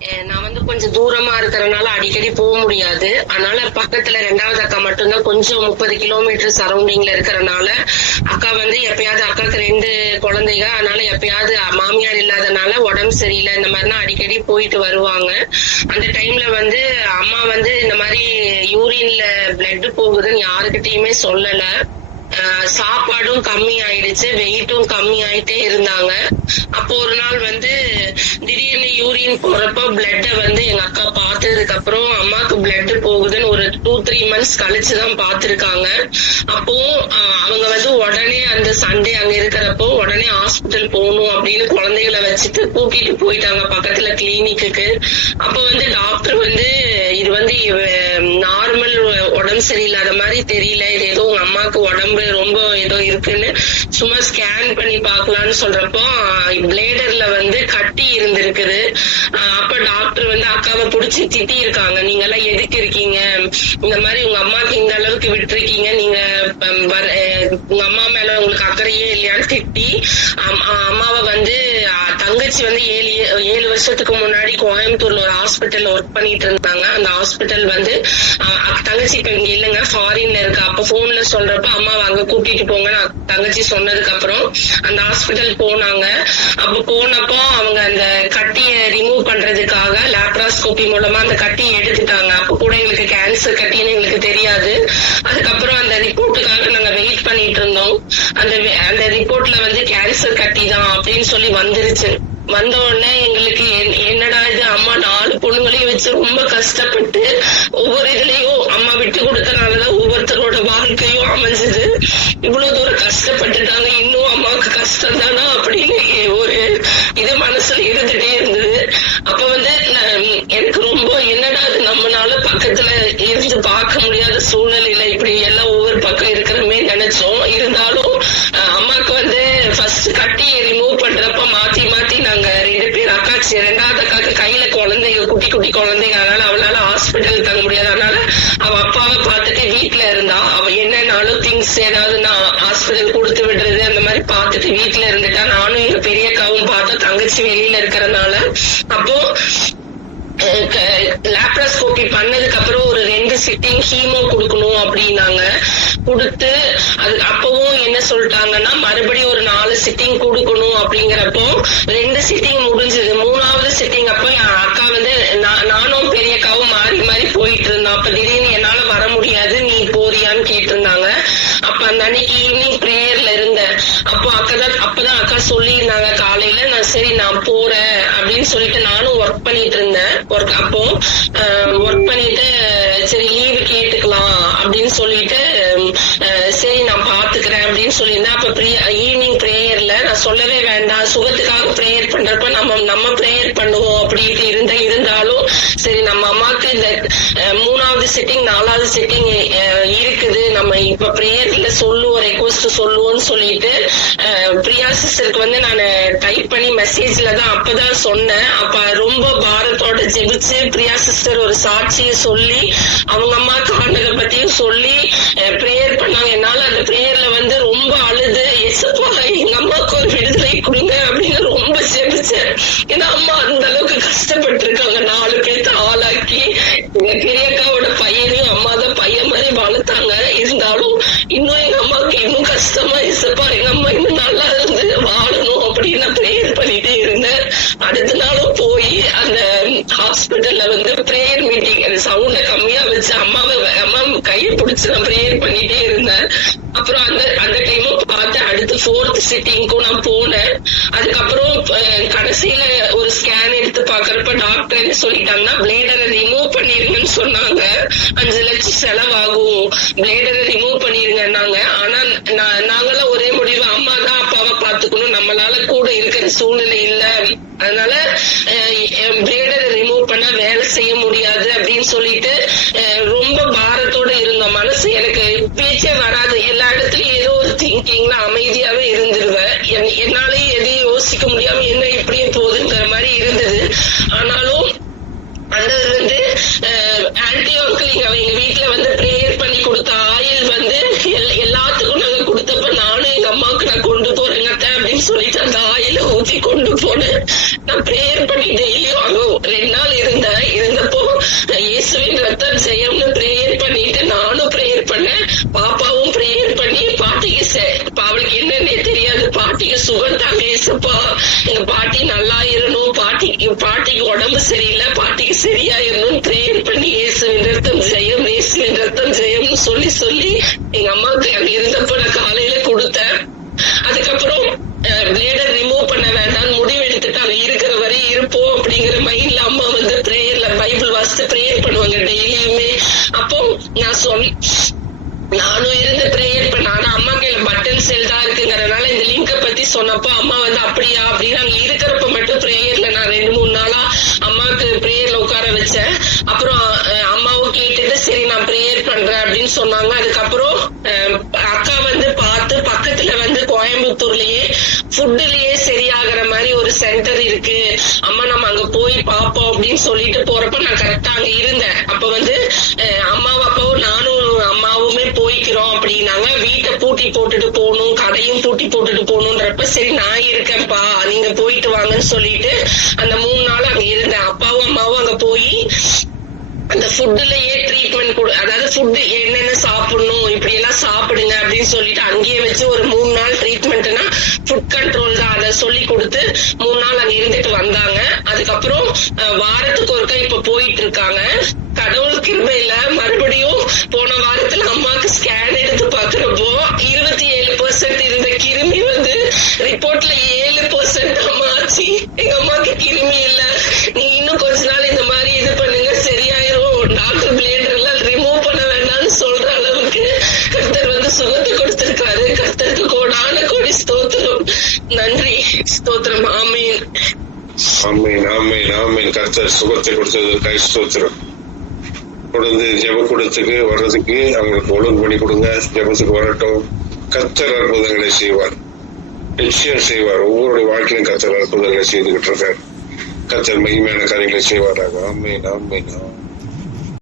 நான் வந்து கொஞ்சம் தூரமா இருக்கிறதுனால அடிக்கடி போக முடியாது. அதனால பக்கத்துல ரெண்டாவது அக்கா மட்டும்தான் கொஞ்சம் 30 கிலோமீட்டர் சரௌண்டிங்ல இருக்கிறதுனால அக்கா வந்து எப்பயாவது, அக்காக்கு 2 குழந்தைங்க, அதனால எப்பயாவது மாமியார் இல்லாதனால உடம்பு சரியில்லை இந்த மாதிரிலாம் அடிக்கடி போயிட்டு வருவாங்க. அந்த டைம்ல வந்து அம்மா வந்து இந்த மாதிரி யூரின்ல பிளட் போகுதுன்னு யாருக்கிட்டயுமே சொல்லல. சாப்பாடும் கம்மி ஆயிடுச்சு, வெயிட்டும் கம்மி ஆயிட்டே இருந்தாங்க. அப்போ ஒரு நாள் வந்து திடீர்னு யூரின் போறப்ப பிளட்ட வந்து எங்க அக்கா பார்த்ததுக்கு அப்புறம் அம்மாக்கு பிளட் போகுதுன்னு ஒரு 2-3 months கழிச்சுதான் பாத்துருக்காங்க. அப்போ அவங்க வந்து உடனே அந்த சண்டே அங்க இருக்கிறப்போ உடனே ஹாஸ்பிட்டல் போகணும் அப்படின்னு குழந்தைகளை வச்சுட்டு கூட்டிட்டு போயிட்டாங்க பக்கத்துல கிளினிக்கு. அப்ப வந்து டாக்டர் வந்து இது வந்து நார்மல் உடம்பு சரியில்லாத மாதிரி தெரியல, இது ஏதோ உங்க அம்மாக்கு உடம்பு ரொம்ப ஏதோ இருக்குன்னு சும்மா ஸ்கேன் பண்ணி பாக்கலாம்னு சொல்றப்போ பிளேடர்ல வந்து கட்டி இருந்திருக்குது. அப்ப டாக்டர் வந்து அக்காவை புடிச்சு திட்டி இருக்காங்க, நீங்க எல்லாம் எதுக்கு இருக்கீங்க, இந்த மாதிரி உங்க அம்மாக்கு இந்த அளவுக்கு விட்டுருக்கீங்க, நீங்க உங்க அம்மா மேல உங்களுக்கு அக்கறையே இல்லையான்னு திட்டி அம்மாவை வந்து தங்கச்சி வந்து 7 வருஷத்துக்கு முன்னாடி கோயம்புத்தூர்ல ஒரு ஹாஸ்பிட்டல்ல ஒர்க் பண்ணிட்டு இருந்தாங்க. அந்த ஹாஸ்பிட்டல் வந்து தங்கச்சி இப்ப இங்க இல்லைங்க, ஃபாரின்ல இருக்கு. அப்ப போன்ல சொல்றப்ப அம்மாவை அங்க கூட்டிட்டு போங்க தங்கச்சி சொன்னதுக்கு அப்புறம் அந்த ஹாஸ்பிட்டல் போனாங்க. அப்ப போனப்போ அவங்க அந்த கட்டியை ரிமூவ் பண்றதுக்காக லேப்ராஸ்கோபி மூலமா அந்த கட்டியை எடுத்துட்டாங்க. அப்ப கூட எங்களுக்கு கேன்சர் கட்டின்னு எங்களுக்கு தெரியாது. அதுக்கப்புறம் அந்த ரிப்போர்ட்டுக்காக நாங்க வெயிட் பண்ணிட்டு இருந்தோம். அந்த ரிப்போர்ட்ல வந்து கேன்சர் கட்டி தான் அப்படின்னு சொல்லி வந்துருச்சு. வந்த உடனே எங்களுக்கு என்னடா இது, அம்மா 4 பொண்ணுங்களையும் வச்சு ரொம்ப கஷ்டப்பட்டு ஒவ்வொரு இதுலயும் அம்மா விட்டு கொடுத்தனாலதான் ஒவ்வொருத்தரோட வாழ்க்கையும் அமைஞ்சது. இவ்வளவு தூரம் கஷ்டப்பட்டுட்டாங்க, இன்னும் அம்மாவுக்கு கஷ்டம் தானா அப்படின்னு ஒரு இது மனசுல இருந்துட்டே இருந்தது. அப்ப வந்து எனக்கு ரொம்ப என்னடா அது, நம்மளால பக்கத்துல இருந்து பார்க்க முடியாத சூழ்நிலையில இப்படி எல்லாம் ஒவ்வொரு பக்கம் இருக்கிறமே நினைச்சோம். இருந்தாலும் அம்மாக்கு வந்து ஃபர்ஸ்ட் கட்டியை ரிமூவ் பண்றப்ப மாத்தி மாத்தி நாங்க 2 பேர் அக்காச்சி, 2வது அக்காக்கு கையில குழந்தைங்க, குட்டி குட்டி குழந்தைங்க, அதனால அவளால ஹாஸ்பிட்டல் தங்க முடியாது. அதனால அவ அப்பாவை பார்த்துட்டு வீட்டுல இருந்தா. அவ என்னன்னாலும் திங்ஸ் ஏதாவது நான் ஹாஸ்பிட்டல் கொடுத்து விடுறது அந்த மாதிரி பார்த்துட்டு வீட்டுல இருந்துட்டா. நானும் எங்க பெரிய அக்காவும் பார்த்தோம், தங்கச்சி வெளியில இருக்கிறதுனால. அப்போ லேப்ராஸ்கோபி பண்ணதுக்கு அப்புறம் ஒரு 2 சிட்டிங் ஹீமோ கொடுக்கணும் அப்படின்னாங்க. கொடுத்து அது அப்பவும் என்ன சொல்லிட்டாங்கன்னா மறுபடியும் ஒரு 4 சிட்டிங் கொடுக்கணும். அப்படிங்கிறப்போ 2 சிட்டிங் முடிஞ்சது. 3வது சிட்டிங் அப்போ என் அக்கா வந்து நானும் பெரிய அக்காவும் மாறி மாறி போயிட்டு இருந்தோம். அப்ப திடீர்னு என்னால வர முடியாது, நீ போறியான்னு கேட்டிருந்தாங்க. அப்ப அந்த அன்னைக்கு ஈவினிங் பிரேயர்ல இருந்தேன். அப்போ அப்பதான் அக்கா சொல்லியிருந்தாங்க காலையில, நான் சரி நான் போறேன் அப்படின்னு சொல்லிட்டு நானும் ஒர்க் பண்ணிட்டு இருந்தேன். அப்போ ஒர்க் பண்ணிட்டு சரி லீவு கேட்டுக்கலாம் அப்படின்னு சொல்லிட்டு சரி நான் பாத்துக்கிறேன் அப்படின்னு சொல்லியிருந்தேன். அப்ப ஈவினிங் பிரேயர்ல நான் சொல்லவே வேண்டாம், சுகத்துக்காக பிரேயர் பண்றப்ப நம்ம பிரேயர் பண்ணுவோம் அப்படின்ட்டு இருந்தாலும் சரி நம்ம அம்மாக்கு இந்த 3வது சிட்டிங் 4வது சிட்டிங் இருக்குது, நம்ம இப்ப பிரேயர்ல சொல்லுவோம், ரெக்வஸ்ட் சொல்லுவோம்னு சொல்லிட்டு பிரியா சிஸ்டருக்கு வந்து நான் டைப் பண்ணி மெசேஜ்ல தான் அப்பதான் சொன்னேன். அப்ப ரொம்ப பாரத்தோட ஜெபிச்சு பிரியா சிஸ்டர் ஒரு சாட்சியை சொல்லி அவங்க அம்மாக்கு ஆண்டதை பத்தியும் சொல்லி பிரேயர் பண்ணாங்க. என்னால அந்த பிரேயர்ல வந்து ரொம்ப அழுது, எசப்பா எங்க அம்மாவுக்கு ஒரு விடுதலை கொடுங்க அப்படின்னு ரொம்ப ஜெபிச்சேன். ஏன்னா அம்மா அந்த அளவுக்கு கஷ்டப்பட்டு இருக்காங்க. 4 பேர்த்த ஆளாக்கி எங்க பெரியக்காவோட பையனையும் அம்மா தான் பையன் மாதிரி வளர்த்தாங்க. இருந்தாலும் இன்னும் எங்க அம்மாவுக்கு இன்னும் கஷ்டமா, எசப்பா எங்க அம்மா இன்னும் நல்லா இருந்து வாழணும் அப்படின்னு நான் பிரேயர் பண்ணிட்டே இருந்தேன். அடுத்த நாளும் போய் அந்த ஹாஸ்பிட்டல்ல வந்து பிரேயர் மீட்டிங் சவுண்ட கம்மியா வச்சு அம்மா கையை பிடிச்சு நான் பிரேயர் பண்ணிட்டே இருந்தேன். அப்புறம் அந்த டைமும் பார்த்து அடுத்து 4th சிட்டிங்க்கும் நான் போனேன். அதுக்கப்புறம் கடைசியில ஒரு ஸ்கேன் எடுத்து பாக்குறப்ப டாக்டர் என்ன சொல்லிட்டாங்கன்னா பிளேடரை ரிமூவ் பண்ணிருங்கன்னு சொன்னாங்க. 5 லட்சம் செலவாகும், பிளேடரை ரிமூவ் பண்ணிருங்கன்னாங்க. ஆனா நாங்களாம் ஒரே முடிவு, அம்மா தான் அப்பாவை பாத்துக்கணும், நம்மளால கூட இருக்கிற சூழ்நிலை இல்ல, அதனால பிளேடரை ரிமூவ் பண்ண வேலை செய்ய முடியாது அப்படின்னு சொல்லிட்டு ரொம்ப பாரத்தோட இருந்த மனசு எனக்கு பேச்சே வராது. எல்லா இடத்துலயும் ஏதோ ஒரு திங்கிங்ல அமைதியாவே இருந்துருவேன். என்னாலே எதையும் யோசிக்க முடியாம என்ன இப்படியே போகுதுங்கிற மாதிரி இருந்தது. ஆனாலும் அந்த வந்து ஆன்டி அங்கிள் எங்க வீட்டுல வந்து பிரேயர் பண்ணி கொடுத்த ஆயில் வந்து எல்லாத்துக்கும் நாங்க கொடுத்தப்ப நானும் எங்க அம்மாவுக்கு நான் கொண்டு போறேங்க அப்படின்னு சொல்லிட்டு அந்த ஆயில ஊத்தி கொண்டு போனேன். நான் பிரேயர் பண்ணி டெய்லியும் 2 நாள் கொடுப்பா. எங்க பாட்டி நல்லா இருக்கணும், பாட்டிக்கு உடம்பு சரியில்லை, பாட்டிக்கு சரியாயிரணும் பிரேயர் பண்ணி இயேசுவின் ரத்தம் ஜெயம், இயேசுவின் ரத்தம் ஜெயம்னு சொல்லி சொல்லி எங்க அம்மாவுக்கு அங்க இருந்தப்ப நான் காலையில கொடுத்தேன். அதுக்கப்புறம் பிளேடர் ரிமூவ் பண்ண வேண்டாம் முடிவு எடுத்துட்டு அங்க இருக்கிற வரை இருப்போம் அப்படிங்கிற மைண்ட்ல அம்மா வந்து பிரேயர்ல பைபிள் வாசித்து பிரேயர் பண்ணுவாங்க டெய்லியுமே. அப்போ நானும் இருந்து பிரேயர் பண்ண. ஆனா அம்மா கையில பட்டன் செல் தான் இருக்குங்கறதுனால இந்த லிங்க பத்தி சொன்னப்போ அம்மா வந்து அப்படியா அப்படின்னு அங்க இருக்கிறப்ப மட்டும் பிரேயர்ல நான் 2-3 நாளா அம்மாவுக்கு பிரேயர்ல உட்கார வச்சேன். அப்புறம் அம்மாவும் கேட்டுட்டு சரி நான் பிரேயர் பண்றேன் அப்படின்னு சொன்னாங்க. அதுக்கப்புறம் அக்கா வந்து பார்த்து பக்கத்துல வந்து கோயம்புத்தூர்லயே ஃபுட்லயே சரியாகிற மாதிரி ஒரு சென்டர் இருக்கு அம்மா, நம்ம அங்க போய் பாப்போம் அப்படின்னு சொல்லிட்டு போறப்ப நான் கரெக்டா அங்க இருந்தேன். அப்ப வந்து அம்மாவும் அப்பாவும் நானும் அம்மாவுமே போய்க்கிறோம் அப்படின்னாங்க. வீட்டை பூட்டி போட்டுட்டு போகணும், கடையும் பூட்டி போட்டுட்டு போகணும்ன்றப்ப சரி நான் இருக்கேன்ப்பா நீங்க போயிட்டு வாங்கன்னு சொல்லிட்டு அந்த 3 நாள் அங்க இருந்தேன். அப்பாவும் அம்மாவும் அங்க போய் அந்த ஃபுட்லயே ட்ரீட்மெண்ட் அதாவது ஃபுட் என்னென்ன சாப்பிடணும் இப்படி எல்லாம் சாப்பிடுங்க அப்படின்னு சொல்லிட்டு அங்கேயே வச்சு ஒரு 3 நாள் ட்ரீட்மெண்ட்னா ஃபுட் கண்ட்ரோல் தான் அதை சொல்லி கொடுத்து 3 நாள் அங்க இருந்துட்டு வந்தாங்க. அதுக்கப்புறம் வாரத்துக்கு ஒருக்கா இப்ப போயிட்டு இருக்காங்க. கடவுள் கிருபையில மறுபடியும் போன வாரத்துல அம்மாக்கு ஸ்கேன் எடுத்து பாக்குறப்போ 27% இருந்த கிருமி வந்து ரிப்போர்ட்ல 7% அம்மா ஆச்சு. எங்க அம்மாக்கு கிருமி இல்ல, நீங்க இன்னும் கொஞ்ச நாள் இந்த மாதிரி இது பண்ணுங்க சரியாயிரும், டாக்டர் பிளேடர் எல்லாம் ரிமூவ் பண்ண வேண்டாம்னு சொல்ற அளவுக்கு கர்த்தர் வந்து சுகத்தை கொடுத்திருக்காரு. கர்த்தருக்கு கோடான கோடி ஸ்தோத்திரம், நன்றி ஸ்தோத்திரம். ஆமீன் ஆமீன் ஆமீன் ஆமீன். கர்த்தர் சுகத்தை கொடுத்ததற்காக ஸ்தோத்திரம். தொடர்ந்து ஜெப கூடத்துக்கு வர்றதுக்கு அவங்களுக்கு ஒழுங்கு பண்ணி கொடுங்க. ஜெபத்துக்கு வரட்டும். கர்த்தர் அற்புதங்களை செய்வார், நிச்சயம் செய்வார். ஒவ்வொருடைய வாழ்க்கையிலும் கர்த்தர் அற்புதங்களை செய்துகிட்டு இருக்கார். கர்த்தர் மகிமையான காரியங்களை செய்வாராக. ஆமீன் ஆமீன்.